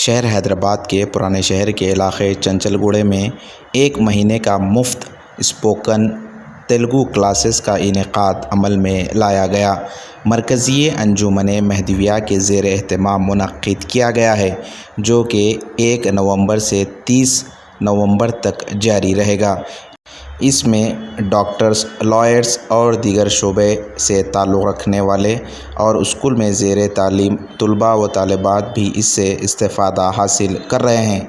شہر حیدرآباد کے پرانے شہر کے علاقے چنچل گوڑے میں 1 مہینے کا مفت اسپوکن تیلگو کلاسز کا انعقاد عمل میں لایا گیا۔ مرکزی انجمن مہدویہ کے زیر اہتمام منعقد کیا گیا ہے، جو کہ 1 نومبر سے 30 نومبر تک جاری رہے گا۔ اس میں ڈاکٹرز، لائرز اور دیگر شعبے سے تعلق رکھنے والے اور اسکول میں زیر تعلیم طلباء و طالبات بھی اس سے استفادہ حاصل کر رہے ہیں۔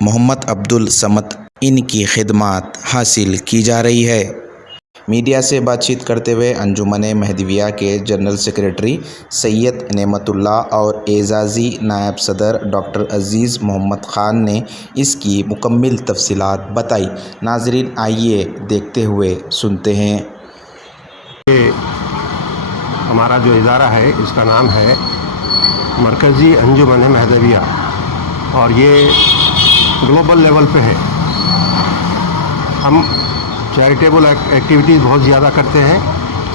محمد عبدالصمد ان کی خدمات حاصل کی جا رہی ہے۔ میڈیا سے بات چیت کرتے ہوئے انجمن مہدویہ کے جنرل سیکریٹری سید نعمت اللہ اور اعزازی نائب صدر ڈاکٹر عزیز محمد خان نے اس کی مکمل تفصیلات بتائی۔ ناظرین، آئیے دیکھتے ہوئے سنتے ہیں۔ ہمارا جو ادارہ ہے اس کا نام ہے مرکزی انجمن مہدویہ، اور یہ گلوبل لیول پہ ہے۔ ہم چیریٹیبل ایکٹیویٹیز بہت زیادہ کرتے ہیں۔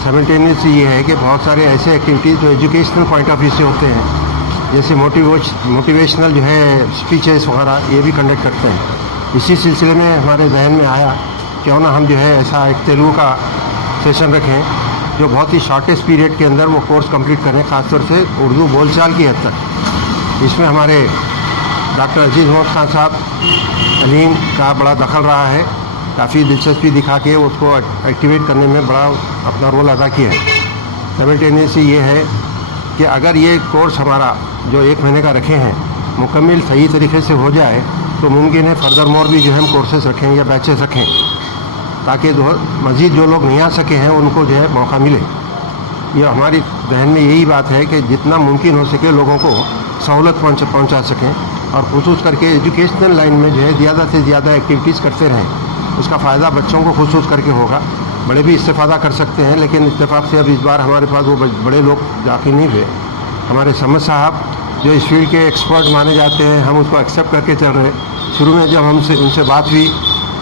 سائملٹینیسلی یہ ہے کہ بہت سارے ایسے ایکٹیویٹیز جو ایجوکیشنل پوائنٹ آف ویو سے ہوتے ہیں، جیسے موٹیویشنل جو ہے اسپیچز وغیرہ، یہ بھی کنڈکٹ کرتے ہیں۔ اسی سلسلے میں ہمارے ذہن میں آیا کیوں نہ ہم جو ہے ایسا ایک تیلگو کا سیشن رکھیں جو بہت ہی شارٹیسٹ پیریڈ کے اندر وہ کورس کمپلیٹ کریں، خاص طور سے اردو بول چال کی حد تک۔ اس میں ہمارے ڈاکٹر عزیز محمد خان صاحب علیم کا بڑا دخل رہا ہے، کافی دلچسپی دکھا کے اس کو ایکٹیویٹ کرنے میں بڑا اپنا رول ادا کیا ہے۔ سائملٹینیسلی یہ ہے کہ اگر یہ کورس ہمارا جو 1 مہینے کا رکھے ہیں مکمل صحیح طریقے سے ہو جائے تو ممکن ہے فردر مور بھی جو ہے ہم کورسز رکھیں یا بیچز رکھیں، تاکہ مزید جو لوگ نہیں آ سکے ہیں ان کو جو ہے موقع ملے۔ یہ ہماری ذہن میں یہی بات ہے کہ جتنا ممکن ہو سکے لوگوں کو سہولت پہنچا سکیں، اور خصوص کر کے ایجوکیشنل لائن میں جو ہے زیادہ سے زیادہ ایکٹیویٹیز کرتے رہیں۔ اس کا فائدہ بچوں کو خصوص کر کے ہوگا، بڑے بھی استفادہ کر سکتے ہیں، لیکن اتفاق سے اب اس بار ہمارے پاس وہ بڑے لوگ داخل نہیں ہوئے۔ ہمارے سمجھ صاحب جو اس فیلڈ کے ایکسپرٹ مانے جاتے ہیں، ہم اس کو ایکسیپٹ کر کے چل رہے۔ شروع میں جب ان سے بات ہوئی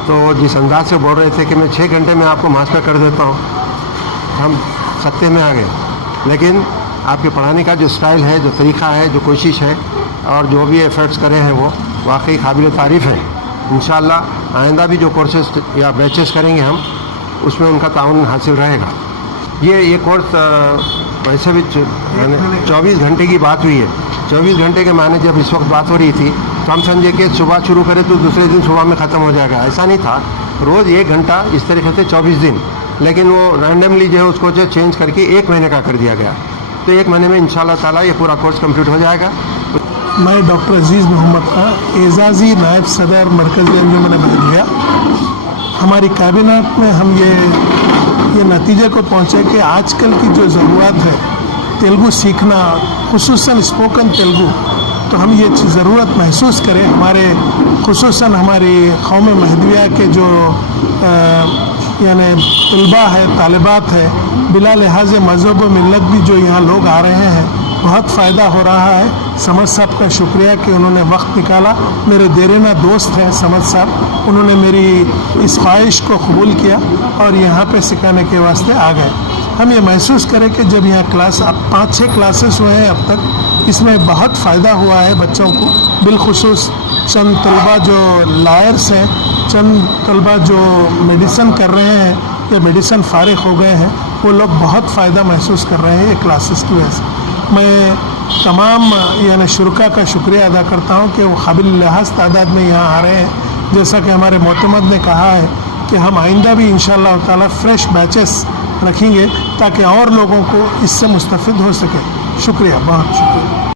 تو جس انداز سے بول رہے تھے کہ میں 6 گھنٹے میں آپ کو ماسٹر کر دیتا ہوں، ہم سطح میں آ گئے۔ لیکن آپ کے پڑھانے کا جو سٹائل ہے، جو طریقہ ہے، جو کوشش ہے، اور جو بھی ایفرٹس کرے ہیں وہ واقعی قابل تعریف ہیں۔ انشاءاللہ آئندہ بھی جو کورسز یا بیچز کریں گے ہم، اس میں ان کا تعاون حاصل رہے گا۔ یہ کورس ویسے بھی 24 گھنٹے کی بات ہوئی ہے۔ 24 گھنٹے کے معنی جب اس وقت بات ہو رہی تھی تو ہم سمجھے کہ صبح شروع کرے تو دوسرے دن صبح میں ختم ہو جائے گا، ایسا نہیں تھا۔ روز 1 گھنٹہ اس طریقے سے 24 دن، لیکن وہ رینڈملی جو ہے اس کو جو چینج کر کے 1 مہینے کا کر دیا گیا۔ تو 1 مہینے میں انشاءاللہ تعالیٰ یہ پورا کورس کمپلیٹ ہو جائے گا۔ میں ڈاکٹر عزیز محمد خان، اعزازی نائب صدر مرکزی انجمن مہدویہ۔ ہماری کابینہ میں ہم یہ نتیجے کو پہنچے کہ آج کل کی جو ضرورت ہے تیلگو سیکھنا، خصوصاً اسپوکن تیلگو، تو ہم یہ ضرورت محسوس کریں۔ خصوصاً ہماری قوم مہدویہ کے جو یعنی طلباء ہے، طالبات ہے، بلا لحاظ مذہب و ملت بھی جو یہاں لوگ آ رہے ہیں، بہت فائدہ ہو رہا ہے۔ سمجھ صاحب کا شکریہ کہ انہوں نے وقت نکالا، میرے دیرینہ دوست ہیں سمجھ صاحب، انہوں نے میری اس خواہش کو قبول کیا اور یہاں پہ سکھانے کے واسطے آ گئے۔ ہم یہ محسوس کریں کہ جب یہاں کلاس اب 5-6 کلاسز ہوئے ہیں اب تک، اس میں بہت فائدہ ہوا ہے بچوں کو، بالخصوص چند طلباء جو لائرس ہیں، چند طلباء جو میڈیسن کر رہے ہیں یا میڈیسن فارغ ہو گئے ہیں، وہ لوگ بہت فائدہ محسوس کر رہے ہیں یہ کلاسز کی وجہ سے۔ میں تمام یعنی شرکا کا شکریہ ادا کرتا ہوں کہ وہ قابل لحاظ تعداد میں یہاں آ رہے ہیں۔ جیسا کہ ہمارے معتمد نے کہا ہے کہ ہم آئندہ بھی انشاءاللہ تعالیٰ فریش بیچز رکھیں گے تاکہ اور لوگوں کو اس سے مستفید ہو سکے۔ شکریہ، بہت شکریہ۔